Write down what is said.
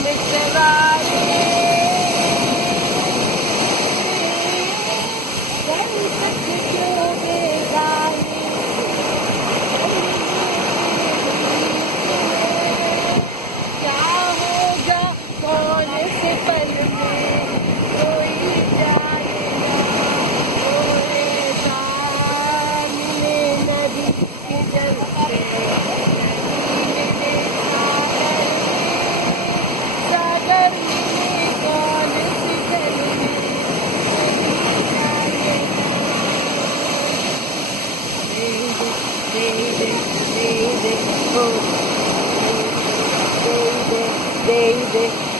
मिटवाए संकट जो बेगाने क्या होगा कौन से पल में कोई जाने ना ओए सामने नदी के जल से सागर मिले कौन सी पल में कोई जाने दे दे दे दे दे दे दे दे दे